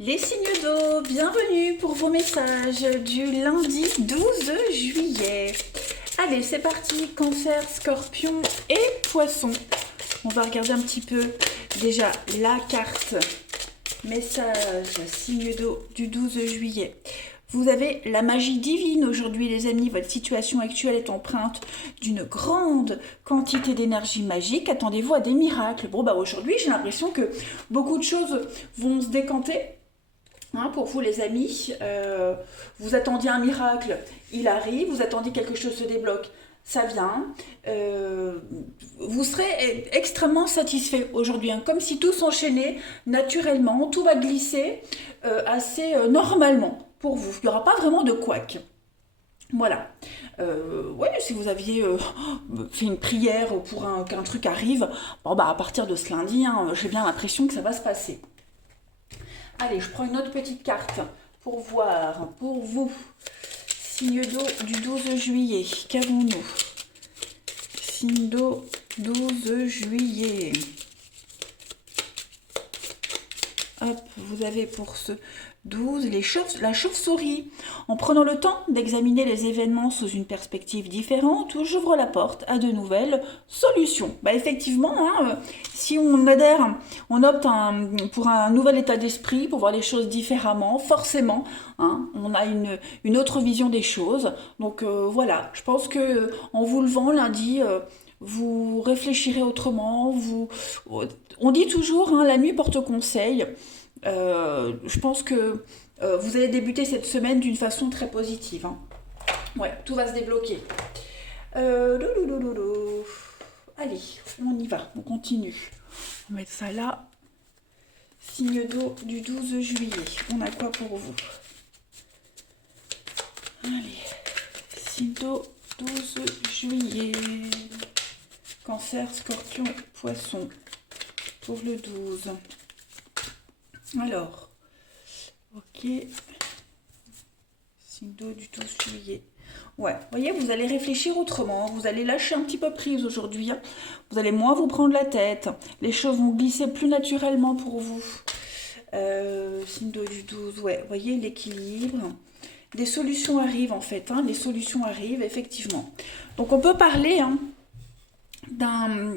Les signes d'eau, bienvenue pour vos messages du lundi 12 juillet. Allez, c'est parti, Cancer, Scorpion et Poisson. On va regarder un petit peu déjà la carte message, signe d'eau du 12 juillet. Vous avez la magie divine aujourd'hui, les amis. Votre situation actuelle est empreinte d'une grande quantité d'énergie magique. Attendez-vous à des miracles. Bon, bah aujourd'hui, j'ai l'impression que beaucoup de choses vont se décanter. Pour vous les amis, vous attendiez un miracle, il arrive, vous attendiez quelque chose se débloque, ça vient. Vous serez extrêmement satisfait aujourd'hui, comme si tout s'enchaînait naturellement, tout va glisser assez normalement pour vous. Il n'y aura pas vraiment de couac. Voilà. Ouais, si vous aviez fait une prière pour qu'un truc arrive, bon bah à partir de ce lundi, j'ai bien l'impression que ça va se passer. Allez, je prends une autre petite carte pour voir, pour vous, signe d'eau du 12 juillet. Qu'avons-nous? Signe d'eau 12 juillet. Hop, vous avez pour ce 12 la chauve-souris. En prenant le temps d'examiner les événements sous une perspective différente, j'ouvre la porte à de nouvelles solutions. Bah effectivement, si on adhère, on opte pour un nouvel état d'esprit, pour voir les choses différemment, forcément, on a une autre vision des choses. Donc voilà, je pense que en vous levant lundi, vous réfléchirez autrement. On dit toujours, la nuit porte conseil. Je pense que vous allez débuter cette semaine d'une façon très positive. Ouais, tout va se débloquer. Loulouloulou. Allez, on y va, on continue. On va mettre ça là. Signe d'eau du 12 juillet. On a quoi pour vous? Allez, signe d'eau 12 juillet. Cancer, Scorpion, Poisson. Pour le 12. Alors, ok. Signe d'eau du 12 juillet. Ouais, vous voyez, vous allez réfléchir autrement. Vous allez lâcher un petit peu prise aujourd'hui. Vous allez moins vous prendre la tête. Les choses vont glisser plus naturellement pour vous. Signe d'eau du 12, ouais, vous voyez l'équilibre. Des solutions arrivent en fait. Les solutions arrivent, effectivement. Donc on peut parler d'un...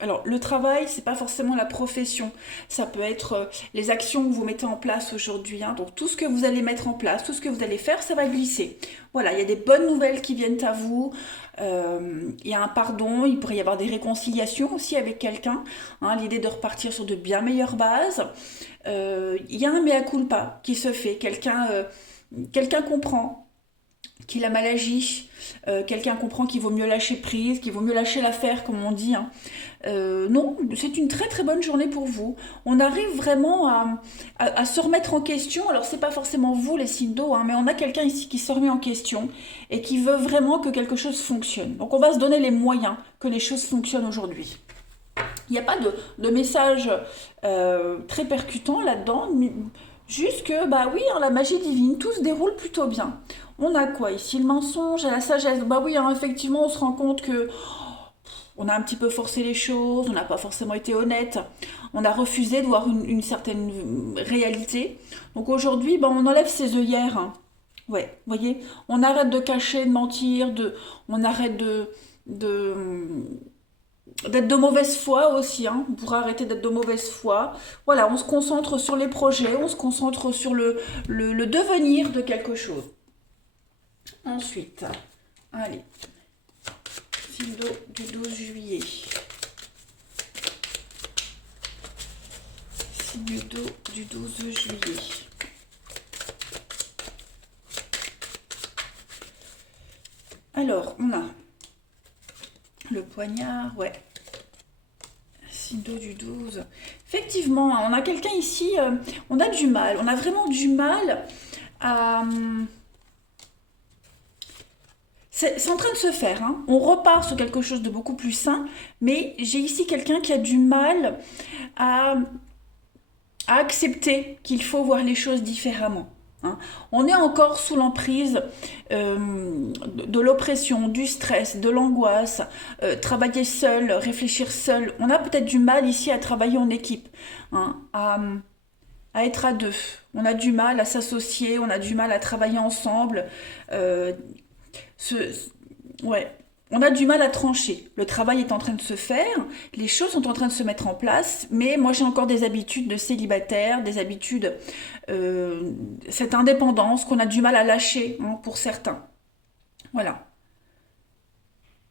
Alors, le travail, c'est pas forcément la profession. Ça peut être les actions que vous mettez en place aujourd'hui. Donc, tout ce que vous allez mettre en place, tout ce que vous allez faire, ça va glisser. Voilà, il y a des bonnes nouvelles qui viennent à vous. Il y a un pardon, il pourrait y avoir des réconciliations aussi avec quelqu'un. L'idée de repartir sur de bien meilleures bases. Il y a un mea culpa qui se fait. Quelqu'un comprend qu'il a mal agi, quelqu'un comprend qu'il vaut mieux lâcher prise, qu'il vaut mieux lâcher l'affaire, comme on dit. Non, c'est une très très bonne journée pour vous. On arrive vraiment à se remettre en question. Alors, c'est pas forcément vous, les signes d'eau, mais on a quelqu'un ici qui se remet en question et qui veut vraiment que quelque chose fonctionne. Donc, on va se donner les moyens que les choses fonctionnent aujourd'hui. Il n'y a pas de message très percutant là-dedans, mais juste que, bah oui, la magie divine, tout se déroule plutôt bien. On a quoi ici? Le mensonge et la sagesse. Bah oui, effectivement, on se rend compte que on a un petit peu forcé les choses, on n'a pas forcément été honnête, on a refusé de voir une certaine réalité. Donc aujourd'hui, on enlève ses œillères. Ouais, vous voyez, on arrête de cacher, de mentir, on arrête de- d'être de mauvaise foi aussi, pour arrêter d'être de mauvaise foi. Voilà, on se concentre sur les projets, on se concentre sur le devenir de quelque chose. Ensuite, allez, fil d'eau du 12 juillet. Signe d'eau du 12 juillet. Alors, on a le poignard, ouais. Signe d'eau du 12. Effectivement, on a quelqu'un ici, on a du mal, on a vraiment du mal à... C'est en train de se faire, on repart sur quelque chose de beaucoup plus sain, mais j'ai ici quelqu'un qui a du mal à, à accepter qu'il faut voir les choses différemment. On est encore sous l'emprise de l'oppression, du stress, de l'angoisse, travailler seul, réfléchir seul. On a peut-être du mal ici à travailler en équipe, à à être à deux. On a du mal à s'associer, on a du mal à travailler ensemble. Euh, ce- ouais. On a du mal à trancher. Le travail est en train de se faire, les choses sont en train de se mettre en place, mais moi j'ai encore des habitudes de célibataire, des habitudes, euh, cette indépendance qu'on a du mal à lâcher, hein, pour certains. Voilà.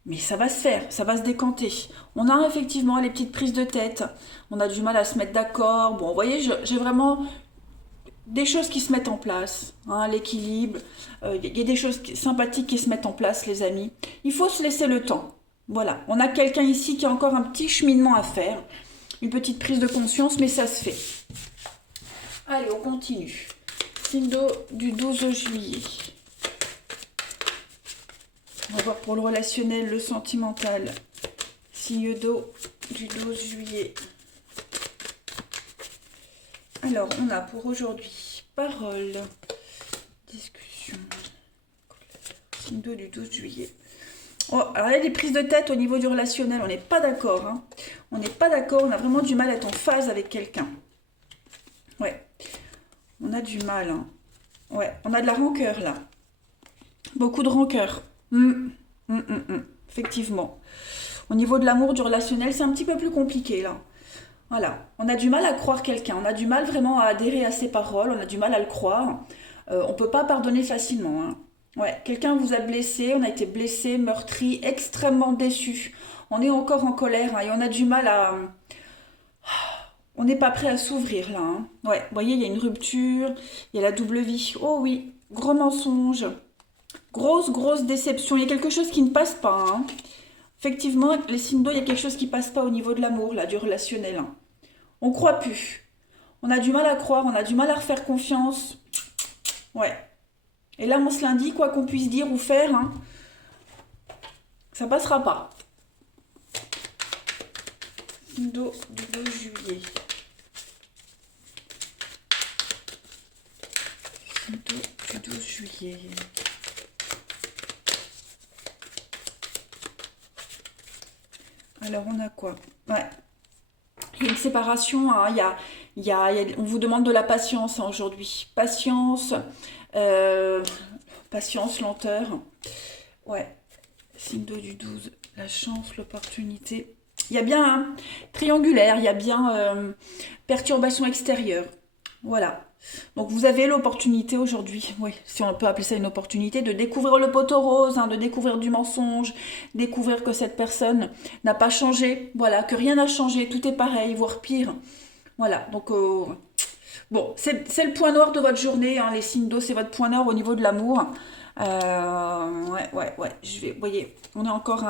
Mais ça va se faire, ça va se décanter. On a effectivement les petites prises de tête, on a du mal à se mettre d'accord. Bon, vous voyez, j'ai vraiment des choses qui se mettent en place, hein, l'équilibre. Il y a des choses sympathiques qui se mettent en place, les amis. Il faut se laisser le temps. Voilà, on a quelqu'un ici qui a encore un petit cheminement à faire, une petite prise de conscience, mais ça se fait. Allez, on continue. Signe d'eau du 12 juillet. On va voir pour le relationnel, le sentimental. Signe d'eau du 12 juillet. Alors, on a pour aujourd'hui parole, discussion, signe d'eau du 12 juillet. Oh, alors il y a des prises de tête au niveau du relationnel, on n'est pas d'accord, hein. On n'est pas d'accord, on a vraiment du mal à être en phase avec quelqu'un. Ouais, on a du mal, hein. Ouais, on a de la rancœur là. Beaucoup de rancœur. Effectivement. Au niveau de l'amour, du relationnel, c'est un petit peu plus compliqué là. Voilà, on a du mal à croire quelqu'un, on a du mal vraiment à adhérer à ses paroles, on a du mal à le croire. On peut pas pardonner facilement, hein. Ouais, quelqu'un vous a blessé, on a été blessé, meurtri, extrêmement déçu. On est encore en colère, hein, et on a du mal à... On n'est pas prêt à s'ouvrir là, hein. Ouais, vous voyez, il y a une rupture, il y a la double vie. Oh oui, gros mensonge, grosse déception. Il y a quelque chose qui ne passe pas, hein. Effectivement, les signes d'eau, il y a quelque chose qui passe pas au niveau de l'amour, là, du relationnel, hein. On croit plus. On a du mal à croire, on a du mal à refaire confiance. Ouais. Et là, on se lundi, quoi qu'on puisse dire ou faire, hein, ça passera pas. Do du 12 juillet. Do du 12 juillet. Alors, on a quoi? Ouais. Il y a une séparation, hein, on vous demande de la patience, hein, aujourd'hui. Patience, euh, patience, lenteur. Ouais. Signe d'eau du 12, la chance, l'opportunité. Il y a bien, hein, triangulaire, il y a bien, perturbation extérieure. Voilà. Donc vous avez l'opportunité aujourd'hui, oui, si on peut appeler ça une opportunité, de découvrir le poteau rose, hein, de découvrir du mensonge, découvrir que cette personne n'a pas changé, voilà, que rien n'a changé, tout est pareil, voire pire. Voilà, donc bon, c'est le point noir de votre journée, hein, les signes d'eau, c'est votre point noir au niveau de l'amour. Ouais, vous voyez, on a encore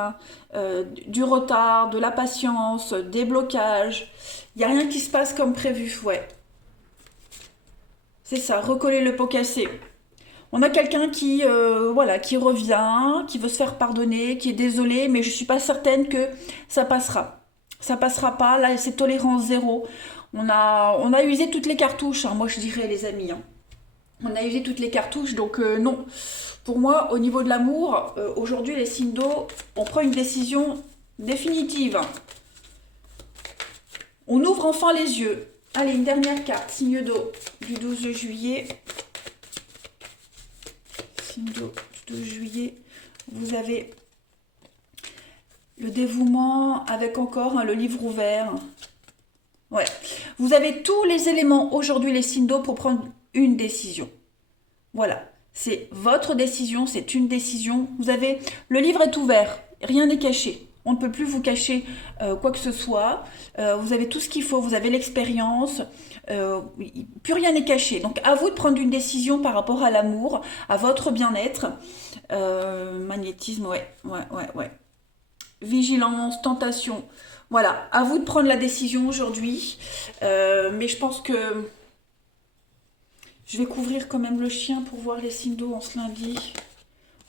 du retard, de la patience, des blocages. Il n'y a rien qui se passe comme prévu, ouais. C'est ça, recoller le pot cassé. On a quelqu'un qui, voilà, qui revient, qui veut se faire pardonner, qui est désolé, mais je suis pas certaine que ça passera. Ça passera pas, là c'est tolérance zéro. On a usé toutes les cartouches, hein, moi je dirais les amis, hein. On a usé toutes les cartouches, donc non. Pour moi, au niveau de l'amour, aujourd'hui les signes d'eau, on prend une décision définitive. On ouvre enfin les yeux. Allez, une dernière carte, signe d'eau du 12 juillet. Signe d'eau du 12 juillet. Vous avez le dévouement avec encore, hein, le livre ouvert. Ouais. Vous avez tous les éléments aujourd'hui, les signes d'eau, pour prendre une décision. Voilà. C'est votre décision, c'est une décision. Vous avez, le livre est ouvert, rien n'est caché. On ne peut plus vous cacher quoi que ce soit. Vous avez tout ce qu'il faut, vous avez l'expérience. Plus rien n'est caché. Donc à vous de prendre une décision par rapport à l'amour, à votre bien-être. Magnétisme, ouais. Vigilance, tentation. Voilà, à vous de prendre la décision aujourd'hui. Mais je pense que je vais couvrir quand même le chien pour voir les signes d'eau en ce lundi.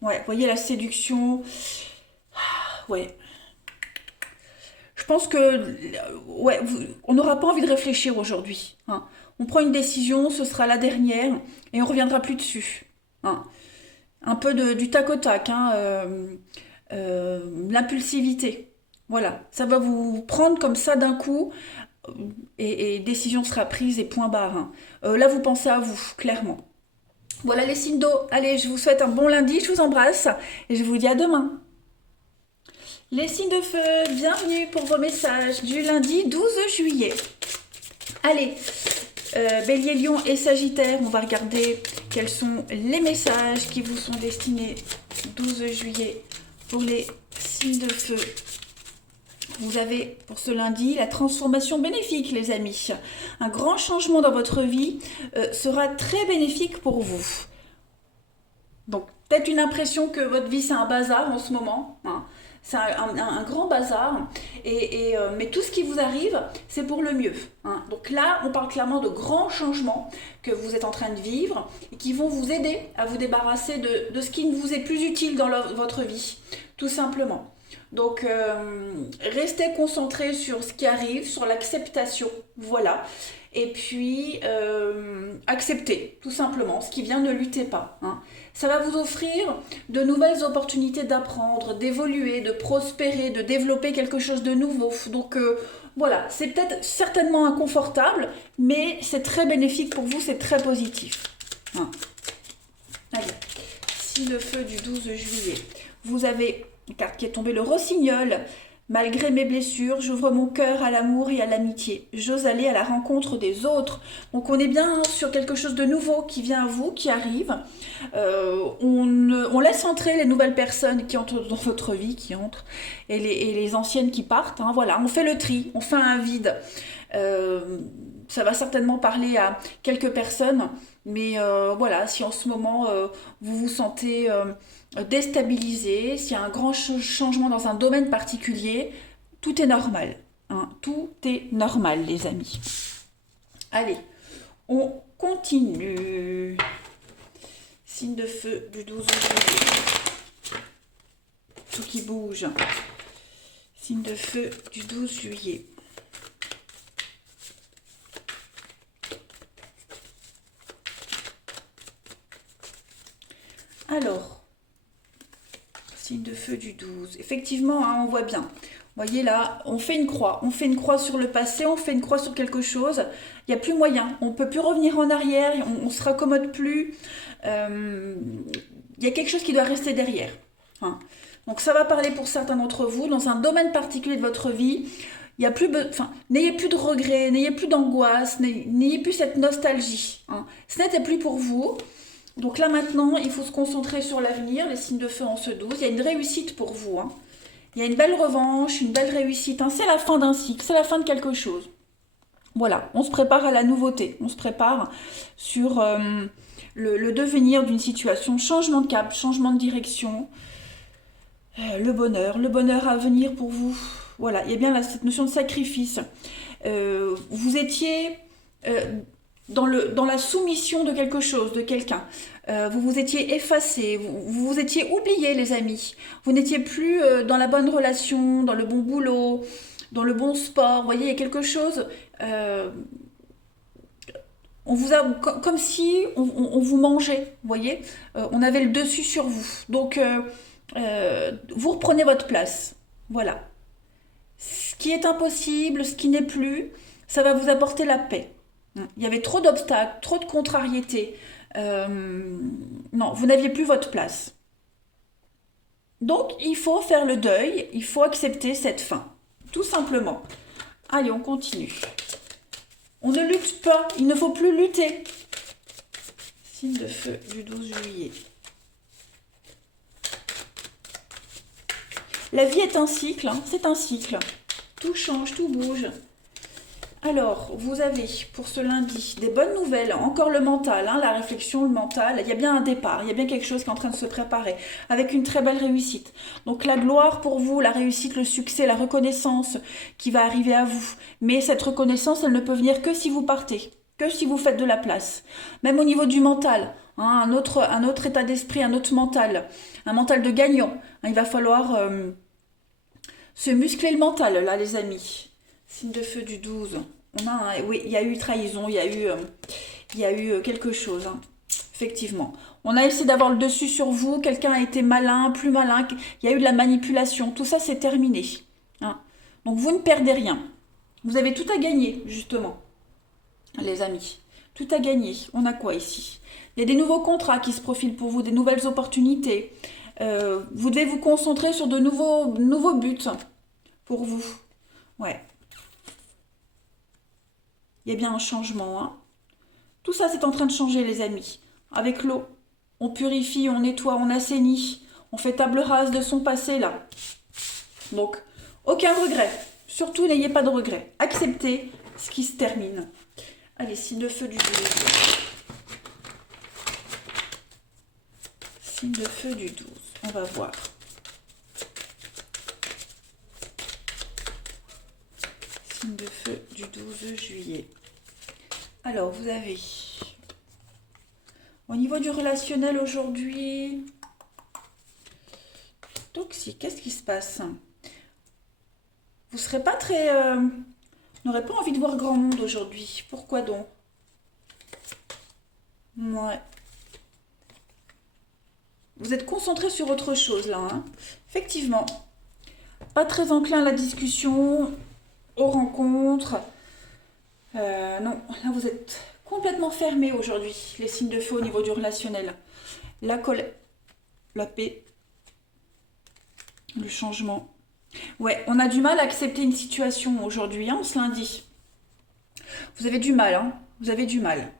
Ouais, vous voyez la séduction. Ouais. Je pense que ouais, on n'aura pas envie de réfléchir aujourd'hui, hein. On prend une décision, ce sera la dernière et on reviendra plus dessus, hein. Un peu du tac au tac, hein, l'impulsivité. Voilà, ça va vous prendre comme ça d'un coup. et décision sera prise et point barre. Hein. Là, vous pensez à vous, clairement. Voilà les signes d'eau. Allez, je vous souhaite un bon lundi, je vous embrasse et je vous dis à demain. Les signes de feu, bienvenue pour vos messages du lundi 12 juillet. Allez, Bélier, Lion et Sagittaire, on va regarder quels sont les messages qui vous sont destinés 12 juillet pour les signes de feu. Vous avez pour ce lundi la transformation bénéfique, les amis. Un grand changement dans votre vie sera très bénéfique pour vous. Donc, peut-être une impression que votre vie c'est un bazar en ce moment. Hein. C'est un grand bazar, mais tout ce qui vous arrive, c'est pour le mieux. Hein. Donc là, on parle clairement de grands changements que vous êtes en train de vivre et qui vont vous aider à vous débarrasser de ce qui ne vous est plus utile dans votre vie, tout simplement. Donc, restez concentrés sur ce qui arrive, sur l'acceptation, voilà. Et puis, acceptez, tout simplement, ce qui vient, ne luttez pas. Hein. Ça va vous offrir de nouvelles opportunités d'apprendre, d'évoluer, de prospérer, de développer quelque chose de nouveau. Donc, voilà, c'est peut-être certainement inconfortable, mais c'est très bénéfique pour vous, c'est très positif. Hein. Allez, si le feu du 12 juillet, vous avez une carte qui est tombée, le rossignol. Malgré mes blessures, j'ouvre mon cœur à l'amour et à l'amitié. J'ose aller à la rencontre des autres. Donc on est bien sur quelque chose de nouveau qui vient à vous, qui arrive. On laisse entrer les nouvelles personnes qui entrent dans votre vie, qui entrent, et les anciennes qui partent. Hein, voilà, on fait le tri, on fait un vide. Ça va certainement parler à quelques personnes, mais voilà, si en ce moment vous vous sentez déstabilisé, s'il y a un grand changement dans un domaine particulier, tout est normal. Hein, tout est normal, les amis. Allez, on continue. Signe de feu du 12 juillet. Tout qui bouge. Signe de feu du 12 juillet. Alors, signe de feu du 12. Effectivement, hein, on voit bien. Vous voyez là, on fait une croix. On fait une croix sur le passé, on fait une croix sur quelque chose. Il n'y a plus moyen. On ne peut plus revenir en arrière, on ne se raccommode plus. Il y a quelque chose qui doit rester derrière. Hein. Donc ça va parler pour certains d'entre vous, dans un domaine particulier de votre vie. Il y a plus, n'ayez plus de regrets, n'ayez plus d'angoisse, n'ayez plus cette nostalgie. Hein. Ce n'était plus pour vous. Donc là maintenant, il faut se concentrer sur l'avenir, les signes de feu en ce 12. Il y a une réussite pour vous. Hein. Il y a une belle revanche, une belle réussite. Hein. C'est la fin d'un cycle, c'est la fin de quelque chose. Voilà, on se prépare à la nouveauté. On se prépare sur le devenir d'une situation, changement de cap, changement de direction. Le bonheur à venir pour vous. Voilà, il y a bien cette notion de sacrifice. Vous étiez dans la soumission de quelque chose, de quelqu'un. Vous vous étiez effacé, vous vous étiez oublié, les amis. Vous n'étiez plus dans la bonne relation, dans le bon boulot, dans le bon sport. Vous voyez, il y a quelque chose... on vous a comme si on vous mangeait, vous voyez. On avait le dessus sur vous. Donc, vous reprenez votre place. Voilà. Ce qui est impossible, ce qui n'est plus, ça va vous apporter la paix. Il y avait trop d'obstacles, trop de contrariétés. Non, vous n'aviez plus votre place. Donc, il faut faire le deuil, il faut accepter cette fin. Tout simplement. Allez, on continue. On ne lutte pas, il ne faut plus lutter. Signe de feu du 12 juillet. La vie est un cycle, hein, c'est un cycle. Tout change, tout bouge. Alors, vous avez pour ce lundi des bonnes nouvelles, encore le mental, hein, la réflexion, le mental, il y a bien un départ, il y a bien quelque chose qui est en train de se préparer, avec une très belle réussite. Donc la gloire pour vous, la réussite, le succès, la reconnaissance qui va arriver à vous. Mais cette reconnaissance, elle ne peut venir que si vous partez, que si vous faites de la place. Même au niveau du mental, hein, un autre état d'esprit, un autre mental, un mental de gagnant. Hein, il va falloir se muscler le mental, là, les amis. Signe de feu du 12. Oui, il y a eu trahison, il y a eu quelque chose, hein, effectivement. On a essayé d'avoir le dessus sur vous, quelqu'un a été malin, plus malin, il y a eu de la manipulation, tout ça c'est terminé. Hein. Donc vous ne perdez rien. Vous avez tout à gagner, justement, les amis. Tout à gagner. On a quoi ici? Il y a des nouveaux contrats qui se profilent pour vous, des nouvelles opportunités. Vous devez vous concentrer sur de nouveaux buts pour vous. Ouais, il y a bien un changement, hein. Tout ça, c'est en train de changer, les amis. Avec l'eau, on purifie, on nettoie, on assainit. On fait table rase de son passé, là. Donc, aucun regret. Surtout, n'ayez pas de regret. Acceptez ce qui se termine. Allez, signe de feu du 12. Signe de feu du 12. On va voir. Signe de feu du 12 juillet. Alors, vous avez... Au niveau du relationnel aujourd'hui... Toxique, qu'est-ce qui se passe? Vous serez pas très... n'aurez pas envie de voir grand monde aujourd'hui. Pourquoi donc? Ouais. Vous êtes concentré sur autre chose là, hein. Effectivement. Pas très enclin à la discussion, aux rencontres. Non, là vous êtes complètement fermé aujourd'hui, les signes de feu au niveau du relationnel. La colère, la paix, le changement. Ouais, on a du mal à accepter une situation aujourd'hui, hein, ce lundi. Vous avez du mal, hein. Vous avez du mal.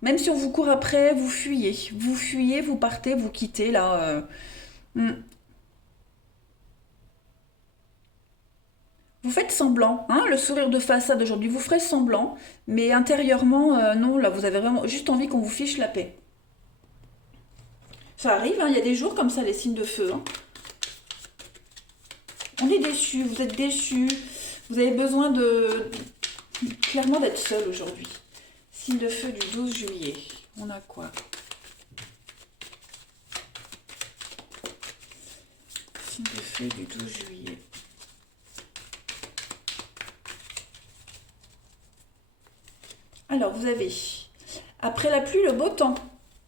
Même si on vous court après, vous fuyez. Vous fuyez, vous partez, vous quittez, là. Hmm. Vous faites semblant, hein, le sourire de façade aujourd'hui, vous ferez semblant, mais intérieurement, non, là, vous avez vraiment juste envie qu'on vous fiche la paix. Ça arrive, hein, il y a des jours comme ça, les signes de feu, hein. On est déçus, vous êtes déçus, vous avez besoin de... clairement d'être seul aujourd'hui. Signe de feu du 12 juillet, on a quoi? Signe de feu du 12 juillet. Alors, vous avez, après la pluie, le beau temps.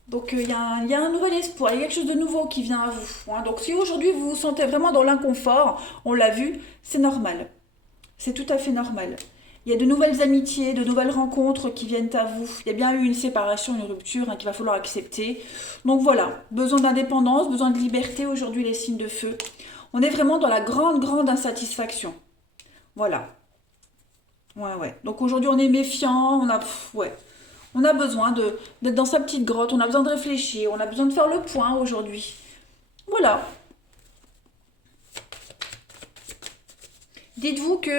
Donc, il y a un nouvel espoir, il y a quelque chose de nouveau qui vient à vous, hein. Donc, si aujourd'hui, vous vous sentez vraiment dans l'inconfort, on l'a vu, c'est normal. C'est tout à fait normal. Il y a de nouvelles amitiés, de nouvelles rencontres qui viennent à vous. Il y a bien eu une séparation, une rupture, hein, qu'il va falloir accepter. Donc, voilà, besoin d'indépendance, besoin de liberté aujourd'hui, les signes de feu. On est vraiment dans la grande, grande insatisfaction. Voilà. Ouais, ouais. Donc aujourd'hui, on est méfiant, ouais. On a besoin d'être dans sa petite grotte, on a besoin de réfléchir, on a besoin de faire le point aujourd'hui. Voilà. Dites-vous que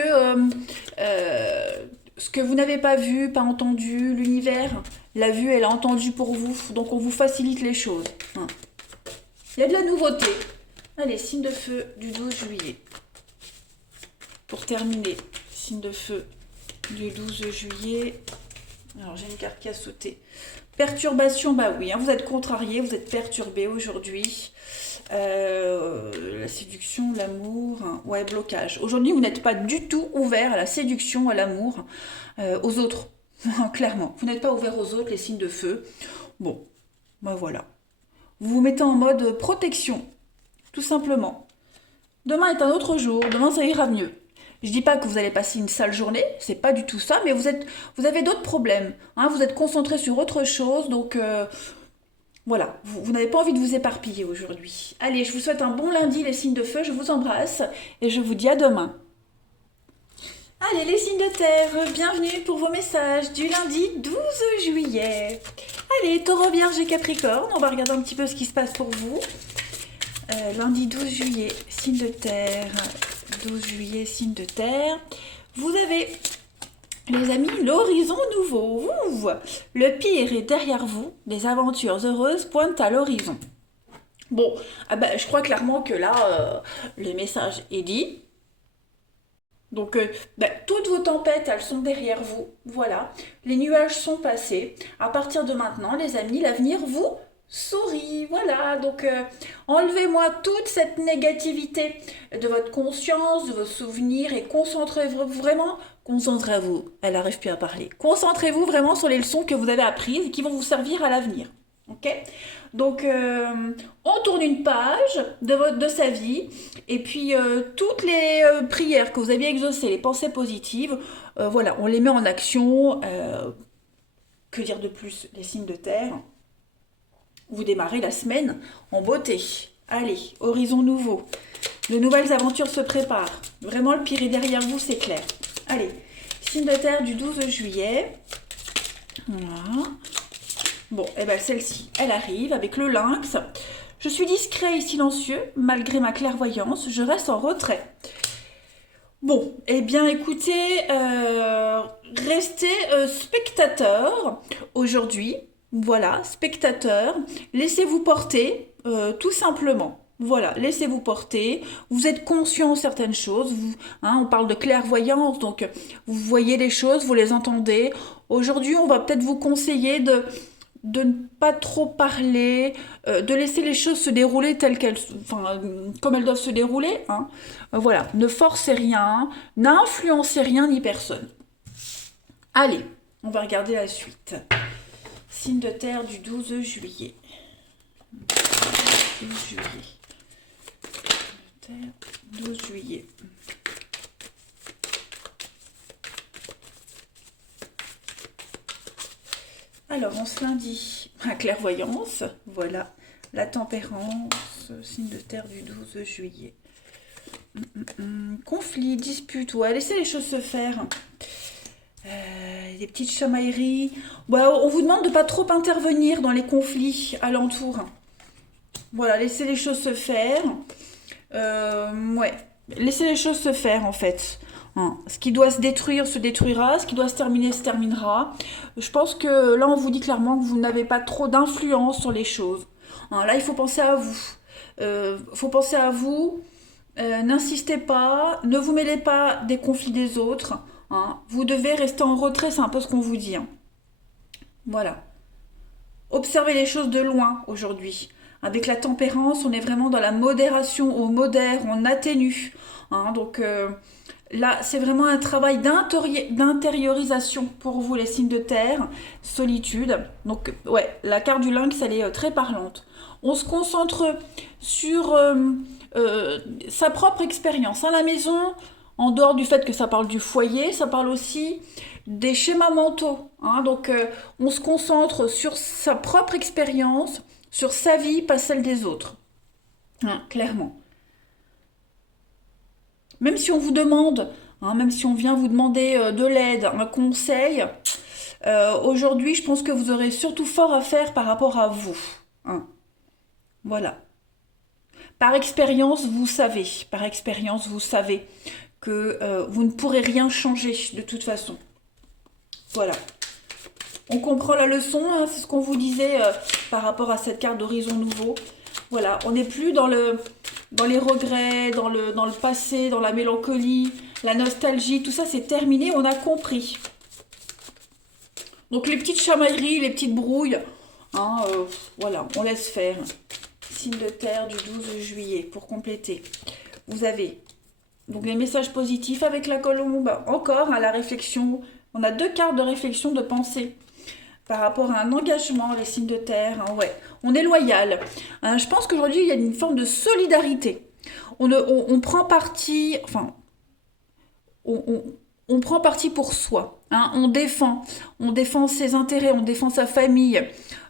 ce que vous n'avez pas vu, pas entendu, l'univers l'a vu et l'a entendu pour vous. Donc on vous facilite les choses, hein. Il y a de la nouveauté. Allez, signe de feu du 12 juillet. Pour terminer, signe de feu du 12 juillet. Alors, j'ai une carte qui a sauté. Perturbation, bah oui, hein, vous êtes contrarié, vous êtes perturbé aujourd'hui. La séduction, l'amour, hein, ouais, blocage. Aujourd'hui, vous n'êtes pas du tout ouvert à la séduction, à l'amour, aux autres. Clairement, vous n'êtes pas ouvert aux autres, les signes de feu. Bon, bah voilà. Vous vous mettez en mode protection, tout simplement. Demain est un autre jour, demain ça ira mieux. Je dis pas que vous allez passer une sale journée, c'est pas du tout ça, mais vous avez d'autres problèmes, hein, vous êtes concentré sur autre chose, donc voilà, vous n'avez pas envie de vous éparpiller aujourd'hui. Allez, je vous souhaite un bon lundi, les signes de feu, je vous embrasse et je vous dis à demain. Allez, les signes de terre, bienvenue pour vos messages du lundi 12 juillet. Allez, taureau, vierge et capricorne, on va regarder un petit peu ce qui se passe pour vous. Lundi 12 juillet, signe de terre, 12 juillet, signe de terre. Vous avez, les amis, l'horizon nouveau. Ouh, le pire est derrière vous, des aventures heureuses pointent à l'horizon. Bon, ah bah, je crois clairement que là, le message est dit. Donc, bah, toutes vos tempêtes, elles sont derrière vous. Voilà, les nuages sont passés. À partir de maintenant, les amis, l'avenir vous sourit. Voilà, donc enlevez-moi toute cette négativité de votre conscience, de vos souvenirs et concentrez-vous vraiment. Concentrez-vous, elle n'arrive plus à parler. Concentrez-vous vraiment sur les leçons que vous avez apprises et qui vont vous servir à l'avenir. Ok, donc on tourne une page de sa vie et puis toutes les prières que vous aviez exaucées, les pensées positives, voilà, on les met en action. Que dire de plus? Les signes de terre, vous démarrez la semaine en beauté. Allez, horizon nouveau. De nouvelles aventures se préparent. Vraiment, le pire est derrière vous, c'est clair. Allez, signe de terre du 12 juillet. Voilà. Bon, et bien celle-ci, elle arrive avec le lynx. Je suis discret et silencieux, malgré ma clairvoyance, je reste en retrait. Bon, eh bien écoutez, restez spectateur aujourd'hui. Voilà, spectateur. Laissez-vous porter, tout simplement. Voilà, laissez-vous porter. Vous êtes conscient de certaines choses. On parle de clairvoyance, donc vous voyez les choses, vous les entendez. Aujourd'hui, on va peut-être vous conseiller de ne pas trop parler, de laisser les choses se dérouler telles qu'elles, enfin, comme elles doivent se dérouler. Hein. Voilà, ne forcez rien, n'influencez rien ni personne. Allez, on va regarder la suite. Signe de terre du 12 juillet. 12 juillet. Signe de terre, 12 juillet. Alors, en ce lundi, la clairvoyance, voilà, la tempérance, signe de terre du 12 juillet. Conflit, dispute, ouais, laissez les choses se faire. Des petites chamailleries. Ouais, on vous demande de pas trop intervenir dans les conflits alentours. Voilà, laissez les choses se faire. Ouais, laissez les choses se faire en fait. Hein. Ce qui doit se détruire se détruira, ce qui doit se terminer se terminera. Je pense que là on vous dit clairement que vous n'avez pas trop d'influence sur les choses. Hein, là il faut penser à vous. Faut penser à vous. N'insistez pas, ne vous mêlez pas des conflits des autres. Hein. Vous devez rester en retrait, c'est un peu ce qu'on vous dit. Hein. Voilà. Observez les choses de loin aujourd'hui. Avec la tempérance, on est vraiment dans la modération, on modère, on atténue. Hein. Donc là, c'est vraiment un travail d'intériorisation pour vous, les signes de terre, solitude. Donc ouais, la carte du lynx, elle est très parlante. On se concentre sur sa propre expérience. À la maison, en dehors du fait que ça parle du foyer, ça parle aussi des schémas mentaux. Hein. Donc, on se concentre sur sa propre expérience, sur sa vie, pas celle des autres. Hein, clairement. Même si on vous demande, même si on vient vous demander de l'aide, un conseil, aujourd'hui, je pense que vous aurez surtout fort à faire par rapport à vous. Hein. Voilà. Par expérience, vous savez que vous ne pourrez rien changer de toute façon. Voilà. On comprend la leçon, hein, c'est ce qu'on vous disait par rapport à cette carte d'horizon nouveau. Voilà, on n'est plus dans les regrets, dans le passé, dans la mélancolie, la nostalgie, tout ça c'est terminé, on a compris. Donc les petites chamailleries, les petites brouilles, voilà, on laisse faire. Signe de terre du 12 juillet pour compléter. Vous avez donc les messages positifs avec la colombe, encore à la réflexion. On a 2 cartes de réflexion, de pensée par rapport à un engagement, les signes de terre. Hein, ouais, on est loyal. Hein, je pense qu'aujourd'hui, il y a une forme de solidarité. On prend parti, enfin, on prend parti pour soi. Hein, on défend ses intérêts, on défend sa famille.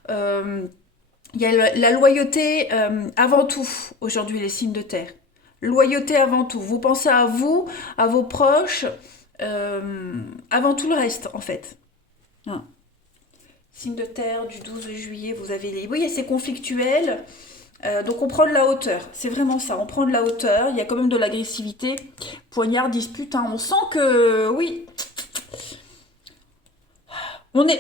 Il y a la loyauté avant tout, aujourd'hui, les signes de terre. Loyauté avant tout. Vous pensez à vous, à vos proches, avant tout le reste, en fait. Hein. Signe de terre du 12 juillet, vous avez les... Oui, c'est conflictuel. Donc on prend de la hauteur. C'est vraiment ça, on prend de la hauteur. Il y a quand même de l'agressivité. Poignard, dispute. Hein. On sent que... Oui.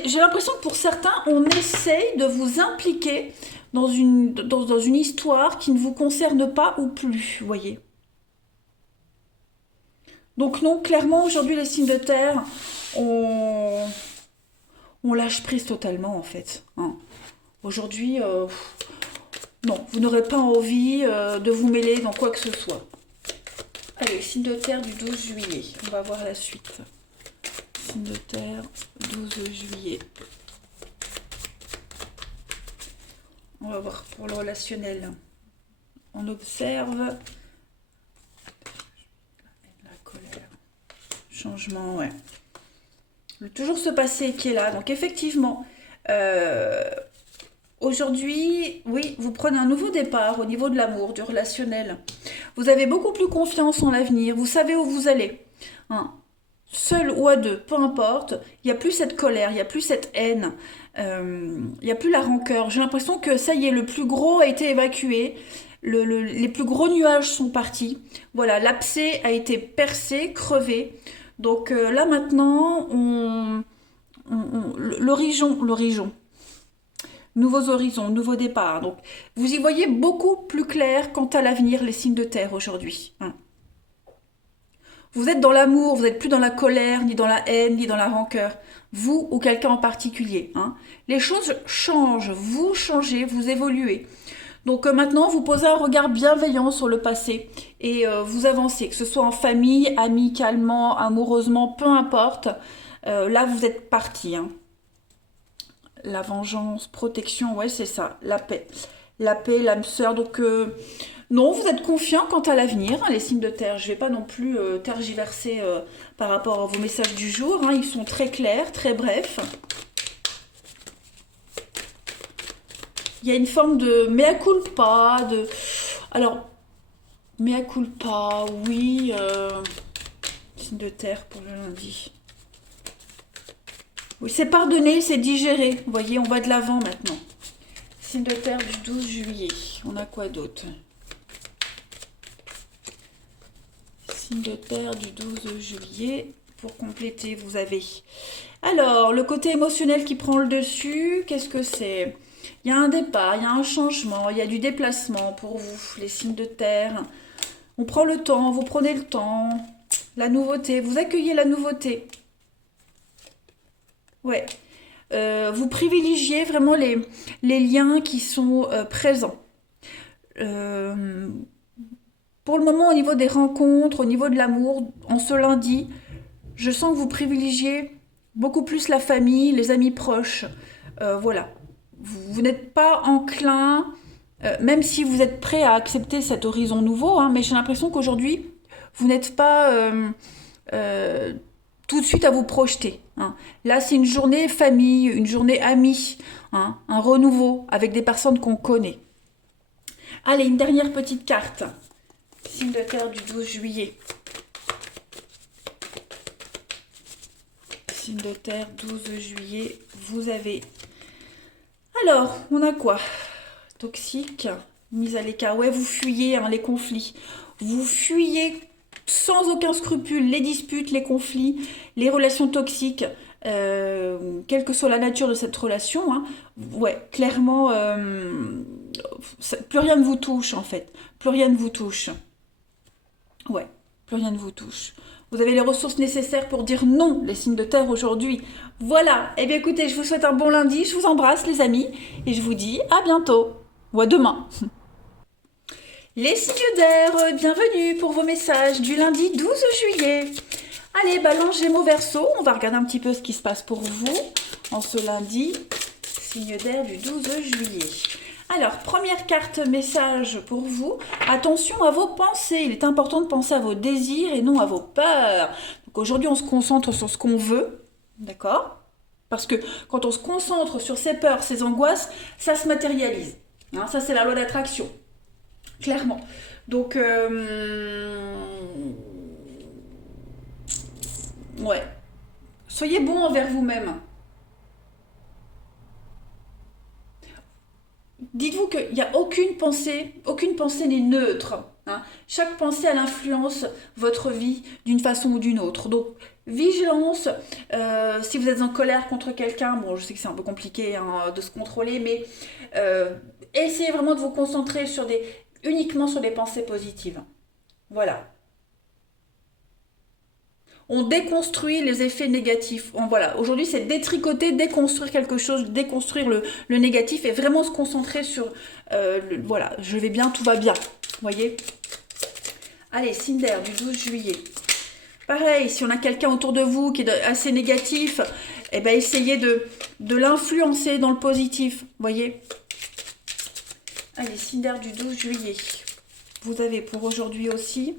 J'ai l'impression que pour certains, on essaye de vous impliquer dans une histoire qui ne vous concerne pas ou plus, vous voyez. Donc non, clairement, aujourd'hui, les signes de terre, on lâche prise totalement, en fait. Hein. Aujourd'hui, non, vous n'aurez pas envie de vous mêler dans quoi que ce soit. Allez, signe de terre du 12 juillet, on va voir la suite. Signe de terre, 12 juillet. On va voir pour le relationnel. On observe la colère. Changement, ouais. Toujours ce passé qui est là. Donc effectivement, aujourd'hui, oui, vous prenez un nouveau départ au niveau de l'amour, du relationnel. Vous avez beaucoup plus confiance en l'avenir. Vous savez où vous allez. Hein. Seul ou à deux, peu importe. Il n'y a plus cette colère, il n'y a plus cette haine. Il n'y a plus la rancœur. J'ai l'impression que ça y est, le plus gros a été évacué. Les plus gros nuages sont partis. Voilà, l'abcès a été percé, crevé. Donc là maintenant, l'horizon, nouveaux horizons, nouveaux départs. Donc vous y voyez beaucoup plus clair quant à l'avenir, les signes de terre aujourd'hui. Hein. Vous êtes dans l'amour, vous n'êtes plus dans la colère, ni dans la haine, ni dans la rancœur. Vous ou quelqu'un en particulier. Hein. Les choses changent, vous changez, vous évoluez. Donc maintenant, vous posez un regard bienveillant sur le passé et vous avancez, que ce soit en famille, amicalement, amoureusement, peu importe. Là, vous êtes parti. Hein. La vengeance, protection, ouais, c'est ça, la paix. La paix, l'âme sœur. Donc, non, vous êtes confiant quant à l'avenir, hein, les signes de terre. Je ne vais pas non plus tergiverser par rapport à vos messages du jour. Hein. Ils sont très clairs, très brefs. Il y a une forme de mea culpa, de... Alors, mea culpa, oui. Signe de terre pour le lundi. Oui, c'est pardonné, c'est digéré. Vous voyez, on va de l'avant maintenant. Signe de terre du 12 juillet. On a quoi d'autre? Signe de terre du 12 juillet. Pour compléter, vous avez... Alors, le côté émotionnel qui prend le dessus, qu'est-ce que c'est? Il y a un départ, il y a un changement, il y a du déplacement pour vous, les signes de terre. On prend le temps, vous prenez le temps. La nouveauté, vous accueillez la nouveauté. Ouais. Vous privilégiez vraiment les liens qui sont présents. Pour le moment, au niveau des rencontres, au niveau de l'amour, en ce lundi, je sens que vous privilégiez beaucoup plus la famille, les amis proches. Voilà. Vous n'êtes pas enclin, même si vous êtes prêt à accepter cet horizon nouveau, hein, mais j'ai l'impression qu'aujourd'hui, vous n'êtes pas tout de suite à vous projeter. Hein. Là, c'est une journée famille, une journée amie, hein, un renouveau avec des personnes qu'on connaît. Allez, une dernière petite carte. Signe de terre du 12 juillet. Signe de terre, 12 juillet, vous avez... Alors, on a quoi? Toxique, mise à l'écart. Ouais, vous fuyez hein, les conflits. Vous fuyez sans aucun scrupule les disputes, les conflits, les relations toxiques, quelle que soit la nature de cette relation. Hein. Ouais, clairement, plus rien ne vous touche en fait. Plus rien ne vous touche. Ouais, plus rien ne vous touche. Vous avez les ressources nécessaires pour dire non, les signes de terre aujourd'hui. Voilà, eh bien écoutez, je vous souhaite un bon lundi, je vous embrasse les amis, et je vous dis à bientôt, ou à demain. Les signes d'air, bienvenue pour vos messages du lundi 12 juillet. Allez, Balance, Gémeaux, Verseau, on va regarder un petit peu ce qui se passe pour vous en ce lundi, signe d'air du 12 juillet. Alors, première carte message pour vous. Attention à vos pensées. Il est important de penser à vos désirs et non à vos peurs. Donc aujourd'hui, on se concentre sur ce qu'on veut. D'accord? Parce que quand on se concentre sur ses peurs, ses angoisses, ça se matérialise. Hein, ça, c'est la loi d'attraction. Clairement. Donc, ouais. Soyez bon envers vous-même. Dites-vous qu'il n'y a aucune pensée n'est neutre. Hein. Chaque pensée, elle influence votre vie d'une façon ou d'une autre. Donc, vigilance, si vous êtes en colère contre quelqu'un, bon, je sais que c'est un peu compliqué hein, de se contrôler, mais essayez vraiment de vous concentrer uniquement sur des pensées positives. Voilà. On déconstruit les effets négatifs. Voilà, aujourd'hui c'est détricoter, déconstruire quelque chose, déconstruire le négatif et vraiment se concentrer sur voilà, je vais bien, tout va bien. Vous voyez? Allez, signe d'air du 12 juillet. Pareil, si on a quelqu'un autour de vous qui est assez négatif, eh ben essayez de l'influencer dans le positif. Vous voyez? Allez, Cinder du 12 juillet. Vous avez pour aujourd'hui aussi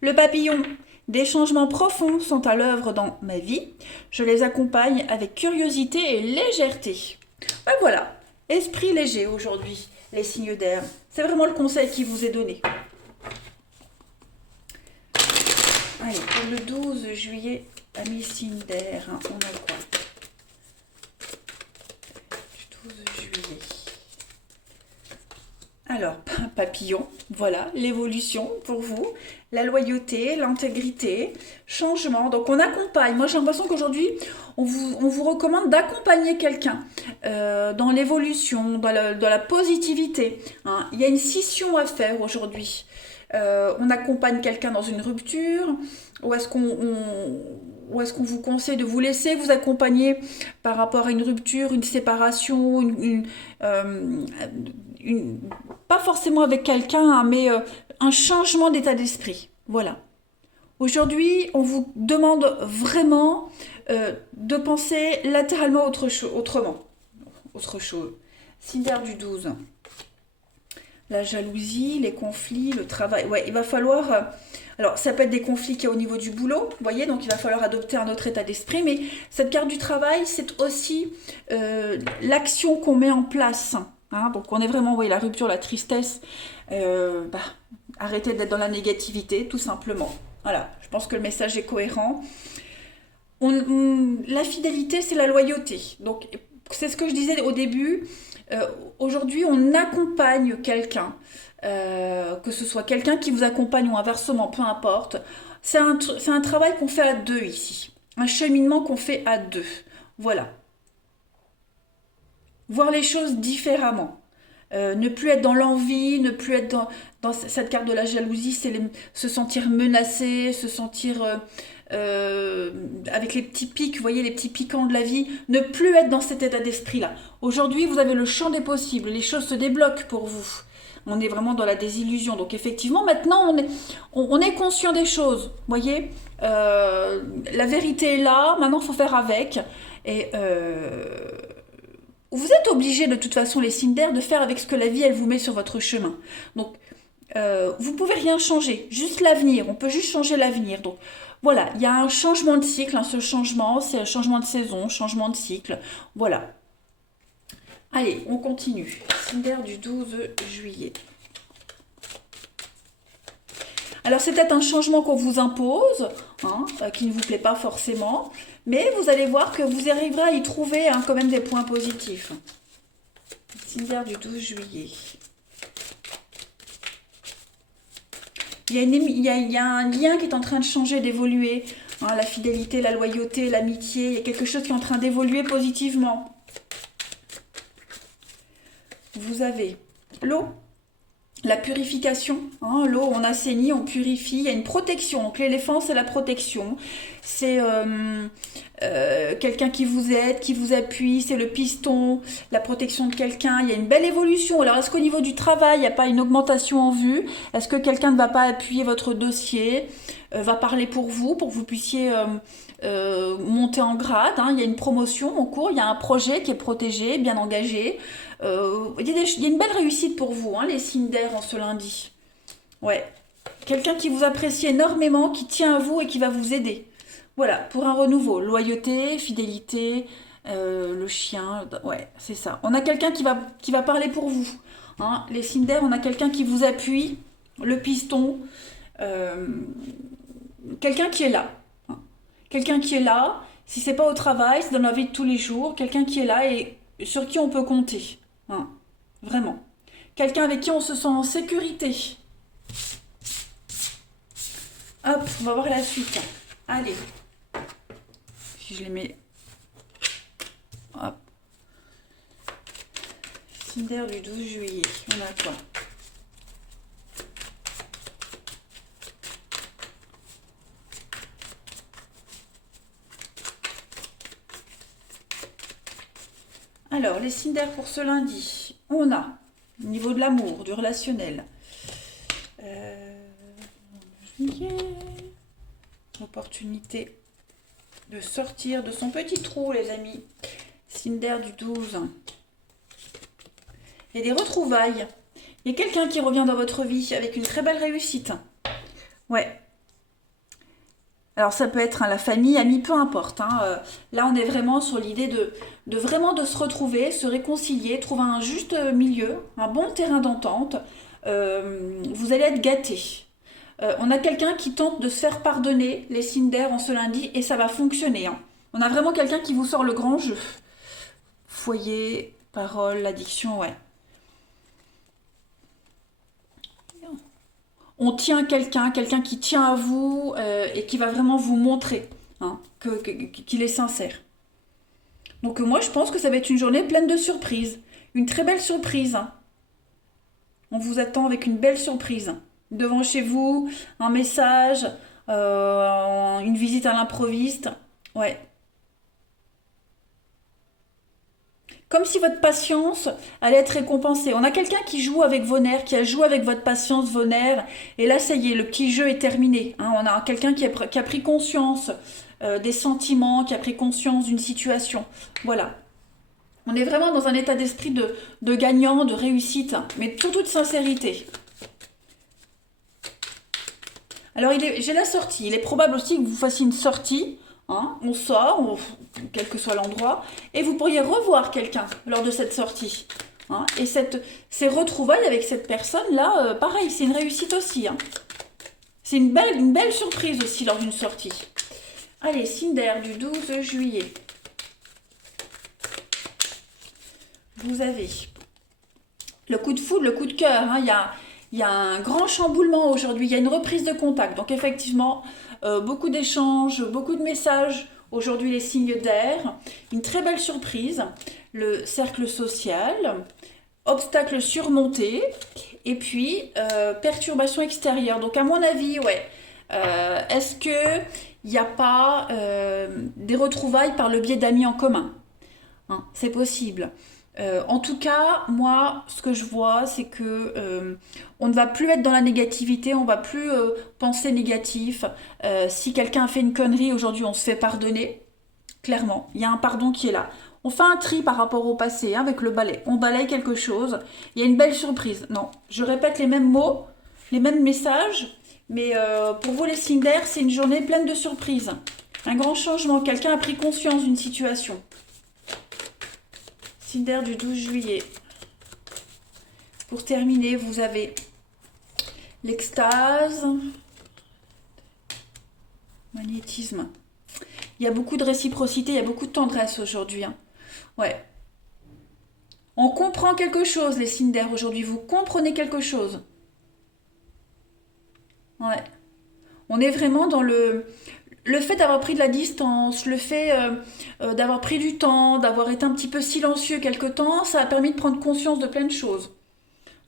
le papillon. Des changements profonds sont à l'œuvre dans ma vie. Je les accompagne avec curiosité et légèreté. Ben voilà, esprit léger aujourd'hui, les signes d'air. C'est vraiment le conseil qui vous est donné. Allez, pour le 12 juillet, amis signes d'air, hein, on a quoi? Du 12 juillet. Alors, papillon, voilà, l'évolution pour vous, la loyauté, l'intégrité, changement. Donc on accompagne. Moi j'ai l'impression qu'aujourd'hui, on vous recommande d'accompagner quelqu'un dans l'évolution, dans la positivité, hein. Il y a une scission à faire aujourd'hui. On accompagne quelqu'un dans une rupture, ou est-ce qu'on vous conseille de vous laisser vous accompagner par rapport à une rupture, une séparation, euh, pas forcément avec quelqu'un, hein, mais un changement d'état d'esprit. Voilà. Aujourd'hui, on vous demande vraiment de penser latéralement autrement. Autre chose. Cinder du 12. La jalousie, les conflits, le travail. Ouais, il va falloir... alors, ça peut être des conflits qui est au niveau du boulot, vous voyez, donc il va falloir adopter un autre état d'esprit, mais cette carte du travail, c'est aussi l'action qu'on met en place. Hein, donc, on est vraiment, vous voyez, la rupture, la tristesse. Arrêtez d'être dans la négativité, tout simplement. Voilà, je pense que le message est cohérent. La fidélité, c'est la loyauté. Donc, c'est ce que je disais au début. Aujourd'hui, on accompagne quelqu'un, que ce soit quelqu'un qui vous accompagne ou inversement, peu importe. C'est un travail qu'on fait à deux ici. Un cheminement qu'on fait à deux. Voilà. Voir les choses différemment. Ne plus être dans l'envie, ne plus être dans cette carte de la jalousie, c'est se sentir menacé, se sentir avec les petits pics, vous voyez, les petits piquants de la vie, ne plus être dans cet état d'esprit-là. Aujourd'hui, vous avez le champ des possibles, les choses se débloquent pour vous. On est vraiment dans la désillusion. Donc effectivement, maintenant, on est conscient des choses, vous voyez. La vérité est là, maintenant, il faut faire avec. Et... vous êtes obligés de toute façon les signes d'air de faire avec ce que la vie elle vous met sur votre chemin. Donc vous pouvez rien changer, juste l'avenir, on peut juste changer l'avenir. Donc voilà, il y a un changement de cycle, hein, ce changement, c'est un changement de saison, changement de cycle, voilà. Allez, on continue. Signe d'air du 12 juillet. Alors c'est peut-être un changement qu'on vous impose, hein, qui ne vous plaît pas forcément, mais vous allez voir que vous arriverez à y trouver hein, quand même des points positifs. Signe d'air du 12 juillet. Il y a un lien qui est en train de changer, d'évoluer. Hein, la fidélité, la loyauté, l'amitié, il y a quelque chose qui est en train d'évoluer positivement. Vous avez l'eau. La purification, hein, l'eau, on assainit, on purifie, il y a une protection. Donc l'éléphant, c'est la protection. C'est quelqu'un qui vous aide, qui vous appuie, c'est le piston, la protection de quelqu'un. Il y a une belle évolution. Alors est-ce qu'au niveau du travail, il n'y a pas une augmentation en vue? Est-ce que quelqu'un ne va pas appuyer votre dossier, va parler pour que vous puissiez monter en grade, hein? Il y a une promotion en cours, il y a un projet qui est protégé, bien engagé. Il y a une belle réussite pour vous, hein, les signes d'air en ce lundi. Ouais. Quelqu'un qui vous apprécie énormément, qui tient à vous et qui va vous aider. Voilà, pour un renouveau. Loyauté, fidélité, le chien. Ouais, c'est ça. On a quelqu'un qui va parler pour vous. Hein. Les signes d'air, on a quelqu'un qui vous appuie, le piston. Quelqu'un qui est là. Hein. Quelqu'un qui est là. Si c'est pas au travail, c'est dans la vie de tous les jours. Quelqu'un qui est là et sur qui on peut compter. Hein, vraiment. Quelqu'un avec qui on se sent en sécurité. Hop, on va voir la suite. Allez. Si je les mets... Hop. Signe d'air du 12 juillet. On a quoi? Alors, les signes d'air pour ce lundi, on a, au niveau de l'amour, du relationnel, juillet, opportunité de sortir de son petit trou, les amis. Signe d'air du 12. Il y a des retrouvailles. Il y a quelqu'un qui revient dans votre vie avec une très belle réussite. Ouais. Alors ça peut être la famille, amis, peu importe. Là, on est vraiment sur l'idée de vraiment de se retrouver, se réconcilier, trouver un juste milieu, un bon terrain d'entente. Vous allez être gâtés. On a quelqu'un qui tente de se faire pardonner les signes d'air en ce lundi et ça va fonctionner. On a vraiment quelqu'un qui vous sort le grand jeu. Foyer, parole, addiction, ouais. On tient quelqu'un qui tient à vous et qui va vraiment vous montrer qu'il est sincère. Donc moi, je pense que ça va être une journée pleine de surprises. Une très belle surprise. On vous attend avec une belle surprise. Devant chez vous, un message, une visite à l'improviste. Ouais. Comme si votre patience allait être récompensée. On a quelqu'un qui joue avec vos nerfs, qui a joué avec votre patience, vos nerfs. Et là, ça y est, le petit jeu est terminé. On a quelqu'un qui a pris conscience des sentiments, qui a pris conscience d'une situation. Voilà. On est vraiment dans un état d'esprit de gagnant, de réussite, mais surtout de sincérité. Alors, j'ai la sortie. Il est probable aussi que vous fassiez une sortie. On sort, quel que soit l'endroit, et vous pourriez revoir quelqu'un lors de cette sortie. Et ces retrouvailles avec cette personne-là, pareil, c'est une réussite aussi. C'est une belle surprise aussi lors d'une sortie. Allez, signe d'air du 12 juillet. Vous avez le coup de foudre, le coup de cœur. Il y a un grand chamboulement aujourd'hui, il y a une reprise de contact. Donc effectivement, beaucoup d'échanges, beaucoup de messages. Aujourd'hui, les signes d'air. Une très belle surprise. Le cercle social. Obstacle surmonté. Et puis, perturbation extérieure. Donc à mon avis, ouais. Est-ce qu'il n'y a pas des retrouvailles par le biais d'amis en commun? C'est possible. En tout cas, moi, ce que je vois, c'est que on ne va plus être dans la négativité, on va plus penser négatif. Si quelqu'un a fait une connerie aujourd'hui, on se fait pardonner. Clairement, il y a un pardon qui est là. On fait un tri par rapport au passé avec le balai. On balaye quelque chose. Il y a une belle surprise. Non, je répète les mêmes mots, les mêmes messages, mais pour vous les signes d'air, c'est une journée pleine de surprises. Un grand changement. Quelqu'un a pris conscience d'une situation. Signe d'air du 12 juillet. Pour terminer, vous avez l'extase, magnétisme. Il y a beaucoup de réciprocité, il y a beaucoup de tendresse aujourd'hui. Ouais. On comprend quelque chose, les signes d'air aujourd'hui. Vous comprenez quelque chose. Ouais. On est vraiment dans le fait d'avoir pris de la distance, le fait d'avoir pris du temps, d'avoir été un petit peu silencieux quelque temps, ça a permis de prendre conscience de plein de choses.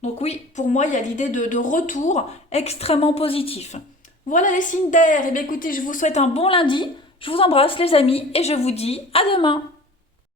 Donc oui, pour moi, il y a l'idée de retour extrêmement positif. Voilà les signes d'air. Eh bien écoutez, je vous souhaite un bon lundi. Je vous embrasse les amis et je vous dis à demain.